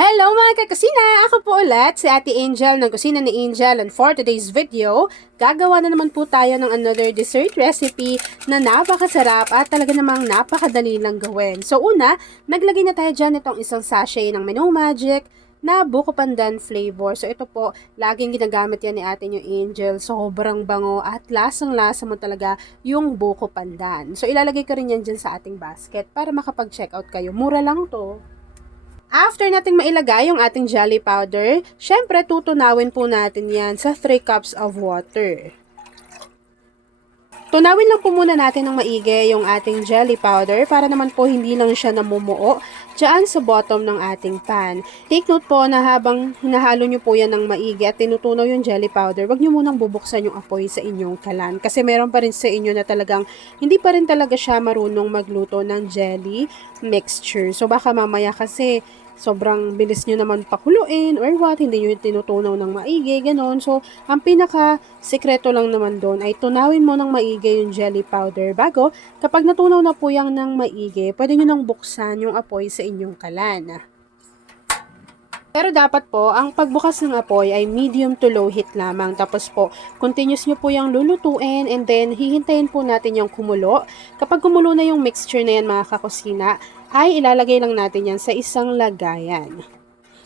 Hello mga kakusina! Ako po ulit si Ate Angel ng Kusina ni Angel, and for today's video, gagawa na naman po tayo ng another dessert recipe na napakasarap at talaga namang napakadali lang gawin. So una, naglagay na tayo dyan itong isang sachet ng Menu Magic na buko pandan flavor. So ito po, laging ginagamit yan ni Ate yung Angel. Sobrang bango at lasang-lasa mo talaga yung buko pandan. So ilalagay ko rin yan dyan sa ating basket para makapag-check out kayo. Mura lang to. After nating mailagay yung ating jelly powder, syempre tutunawin po natin yan sa 3 cups of water. Tunawin lang po muna natin ng maigi yung ating jelly powder para naman po hindi lang siya namumuo dyan sa bottom ng ating pan. Take note po na habang hinahalo nyo po yan ng maigi at tinutunaw yung jelly powder, wag nyo munang bubuksan yung apoy sa inyong kalan. Kasi meron pa rin sa inyo na talagang hindi pa rin talaga siya marunong magluto ng jelly mixture. So baka mamaya kasi sobrang bilis nyo naman pakuluin or what, hindi nyo tinutunaw ng maigi, ganon. So, ang pinaka-sekreto lang naman doon ay tunawin mo ng maigi yung jelly powder bago, kapag natunaw na po yung ng maigi, pwede nyo nang buksan yung apoy sa inyong kalan. Pero dapat po, ang pagbukas ng apoy ay medium to low heat lamang. Tapos po, continuous nyo po yung lulutuin and then hihintayin po natin yung kumulo. Kapag kumulo na yung mixture na yan mga kakusina, ay ilalagay lang natin yan sa isang lagayan.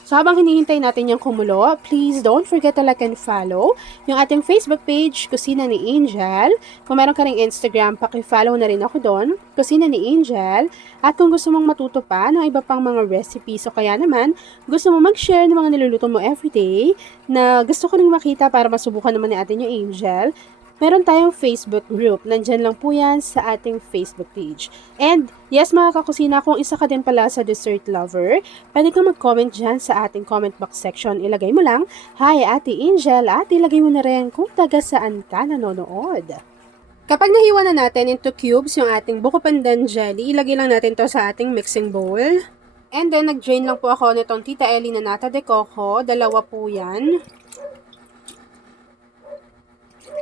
So habang hinihintay natin yung kumulo, please don't forget to like and follow yung ating Facebook page, Kusina ni Angel. Kung meron ka ring Instagram, paki-follow na rin ako doon, Kusina ni Angel. At kung gusto mong matuto pa ng iba pang mga recipes o kaya naman gusto mo mag-share ng mga niluluto mo everyday na gusto ko ring makita para masubukan naman ni atin yung Angel, meron tayong Facebook group. Nandyan lang po yan sa ating Facebook page. And yes mga kakusina, kung isa ka din pala sa dessert lover, pwede kang mag-comment dyan sa ating comment box section. Ilagay mo lang, "Hi Ate Angel," at ilagay mo na rin kung taga saan ka nanonood. Kapag nahiwa na natin into cubes yung ating buko pandan jelly, ilagay lang natin to sa ating mixing bowl. And then nag-drain lang po ako nitong Tita Ellie na nata de coco. Dalawa po yan.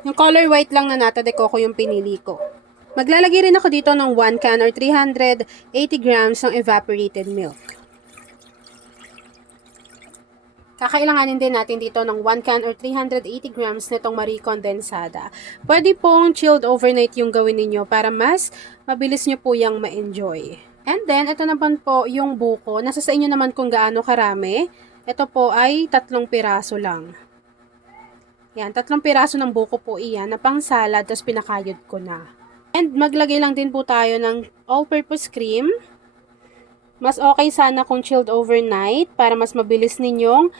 Yung color white lang na nata de coco yung pinili ko. Maglalagay rin ako dito ng 1 can or 380 grams ng evaporated milk. Kakailanganin din natin dito ng 1 can or 380 grams nitong Marie Condensada. Pwede pong chilled overnight yung gawin ninyo para mas mabilis nyo po yung ma-enjoy. And then, ito naman po yung buko. Nasa sa inyo naman kung gaano karami. Ito po ay 3 piraso lang. Yan, 3 piraso ng buko po iyan na pang salad, tapos pinakayod ko na. And maglagay lang din po tayo ng all-purpose cream. Mas okay sana kung chilled overnight para mas mabilis ninyong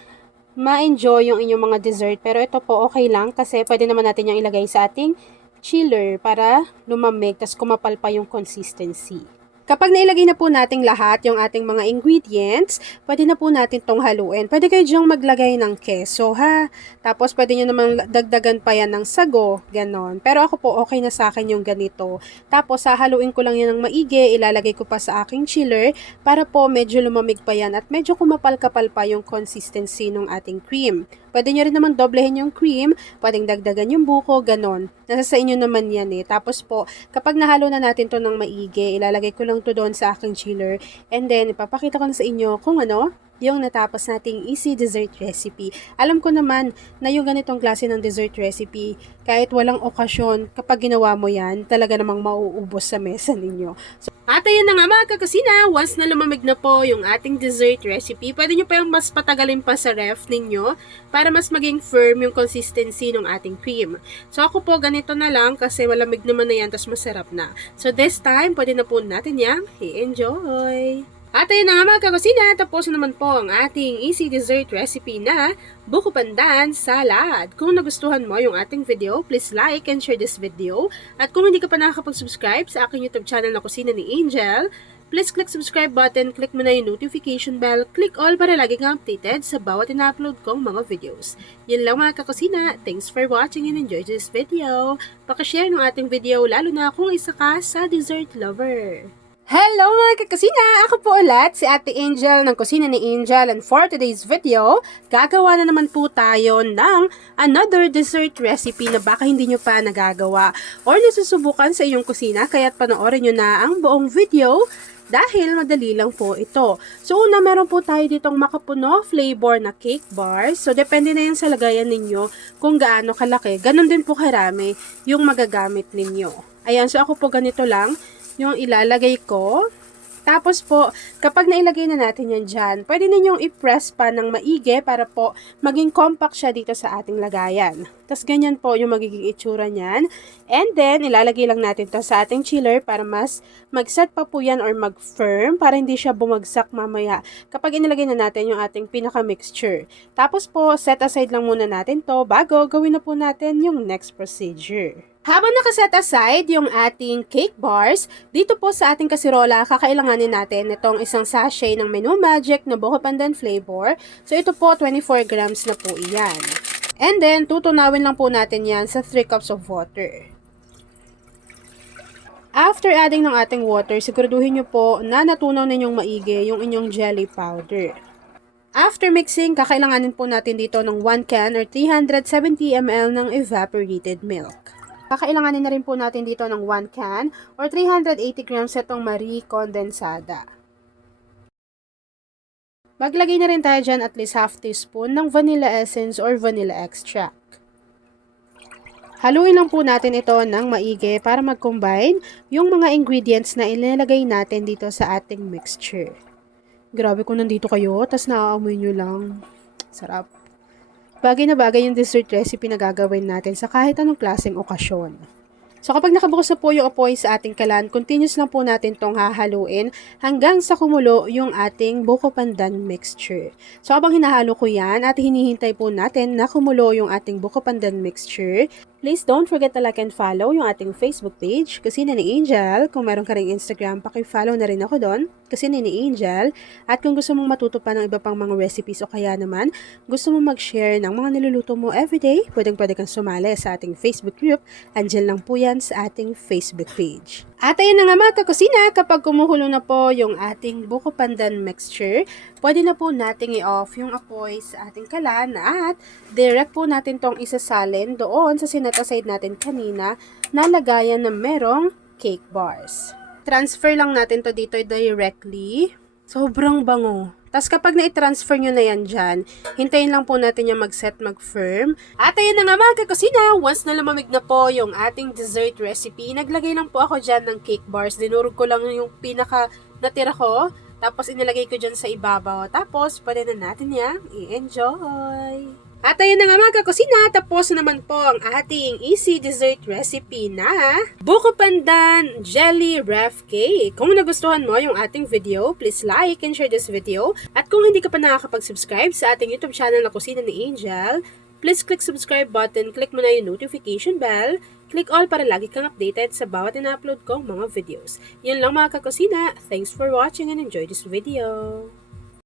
ma-enjoy yung inyong mga dessert. Pero ito po okay lang kasi pwede naman natin yung ilagay sa ating chiller para lumamig, tapos kumapal pa yung consistency. Kapag nailagay na po natin lahat yung ating mga ingredients, pwede na po natin tong haluin. Pwede kayo dyang maglagay ng keso ha. Tapos pwede nyo namang dagdagan pa yan ng sago, ganon. Pero ako po okay na sa akin yung ganito. Tapos hahaluin ko lang yan ng maigi, ilalagay ko pa sa aking chiller para po medyo lumamig pa yan at medyo kumapal-kapal pa yung consistency ng ating cream. Pwede nyo rin naman doblehin yung cream, pwedeng dagdagan yung buko, ganon. Nasa sa inyo naman yan eh. Tapos po, kapag nahalo na natin to ng maigi, ilalagay ko lang to doon sa aking chiller. And then, ipapakita ko na sa inyo kung ano, yung natapos nating easy dessert recipe. Alam ko naman na yung ganitong klase ng dessert recipe, kahit walang okasyon, kapag ginawa mo yan, talaga namang mauubos sa mesa ninyo. So, at ayan na nga mga kakusina, once na lumamig na po yung ating dessert recipe, pwede nyo pa yung mas patagalin pa sa ref ninyo para mas maging firm yung consistency ng ating cream. So ako po ganito na lang kasi malamig naman na yan, tas masarap na. So this time, pwede na po natin yang i-enjoy. At ayun na nga mga kakusina, tapos naman po ang ating easy dessert recipe na buko pandan salad. Kung nagustuhan mo yung ating video, please like and share this video. At kung hindi ka pa nakakapag-subscribe sa aking YouTube channel na Kusina ni Angel, please click subscribe button, click mo na yung notification bell, click all para lagi kang updated sa bawat ina-upload kong mga videos. Yun lang mga kakusina, thanks for watching and enjoy this video. Pakishare ng ating video lalo na kung isa ka sa dessert lover. Hello mga kakusina! Ako po ulit si Ate Angel ng Kusina ni Angel, and for today's video, gagawa na naman po tayo ng another dessert recipe na baka hindi nyo pa nagagawa or nasusubukan sa iyong kusina, kaya't panoorin nyo na ang buong video dahil madali lang po ito. So una, meron po tayo ditong makapuno flavor na cake bars. So depende na yan sa lagayan ninyo kung gaano kalaki. Ganon din po karami yung magagamit ninyo. Ayan, so ako po ganito lang yung ilalagay ko. Tapos po, kapag nailagay na natin yan dyan, pwede ninyong i-press pa ng maigi para po maging compact siya dito sa ating lagayan. Tapos ganyan po yung magiging itsura niyan. And then, ilalagay lang natin to sa ating chiller para mas mag-set pa po yan or mag-firm para hindi siya bumagsak mamaya kapag inilagay na natin yung ating pinaka-mixture. Tapos po, set aside lang muna natin to bago gawin na po natin yung next procedure. Habang nakaset aside yung ating cake bars, dito po sa ating kasirola, kakailanganin natin itong isang sachet ng Menu Magic na Buko Pandan flavor. So ito po, 24 grams na po iyan. And then, tutunawin lang po natin yan sa 3 cups of water. After adding ng ating water, siguraduhin nyo po na natunaw ninyong maigi yung inyong jelly powder. After mixing, kakailanganin po natin dito ng 1 can or 370 ml ng evaporated milk. Kakailanganin na rin po natin dito ng 1 can or 380 grams itong Marie Condensada. Maglagay na rin tayo dyan at least half teaspoon ng vanilla essence or vanilla extract. Haluin lang po natin ito ng maigi para mag-combine yung mga ingredients na ilalagay natin dito sa ating mixture. Grabe kung nandito kayo, tas naaamoy nyo lang. Sarap. Bagay na bagay yung dessert recipe na gagawin natin sa kahit anong klaseng okasyon. So kapag nakabukas na po yung apoy sa ating kalan, continuous lang po natin tong hahaluin hanggang sa kumulo yung ating buko pandan mixture. So habang hinahalo ko yan at hinihintay po natin na kumulo yung ating buko pandan mixture, please don't forget to like and follow yung ating Facebook page, Kusina ni Angel. Kung meron ka ring Instagram, paki-follow na rin ako doon, Kusina ni Angel. At kung gusto mong matuto pa ng iba pang mga recipes o kaya naman, gusto mong mag-share ng mga niluluto mo everyday, pwedeng-pwede kang sumali sa ating Facebook group. Andyan lang po yan sa ating Facebook page. At ayun na nga mga kakusina, kapag kumukulo na po yung ating buko pandan mixture, pwede na po nating i-off yung apoy sa ating kalan at direct po natin tong isasalin doon sa sinet aside natin kanina na lagayan na merong cake bars. Transfer lang natin to dito directly. Sobrang bango. Tapos kapag na-transfer nyo na yan dyan, hintayin lang po natin yung mag-set, mag-firm. At ayun na nga mga kakusina, once na lumamig na po yung ating dessert recipe, naglagay lang po ako dyan ng cake bars. Dinurog ko lang yung pinaka natira ko, tapos inilagay ko dyan sa ibabaw. Tapos, pwede na natin yan i-enjoy. At ayun na nga mga kakusina, tapos naman po ang ating easy dessert recipe na Buko Pandan Jelly Ref Cake. Kung nagustuhan mo yung ating video, please like and share this video. At kung hindi ka pa nakakapag-subscribe sa ating YouTube channel na Kusina ni Angel, please click subscribe button, click mo na yung notification bell, click all para lagi kang updated sa bawat ina-upload kong mga videos. Yun lang mga kakusina, thanks for watching and enjoy this video.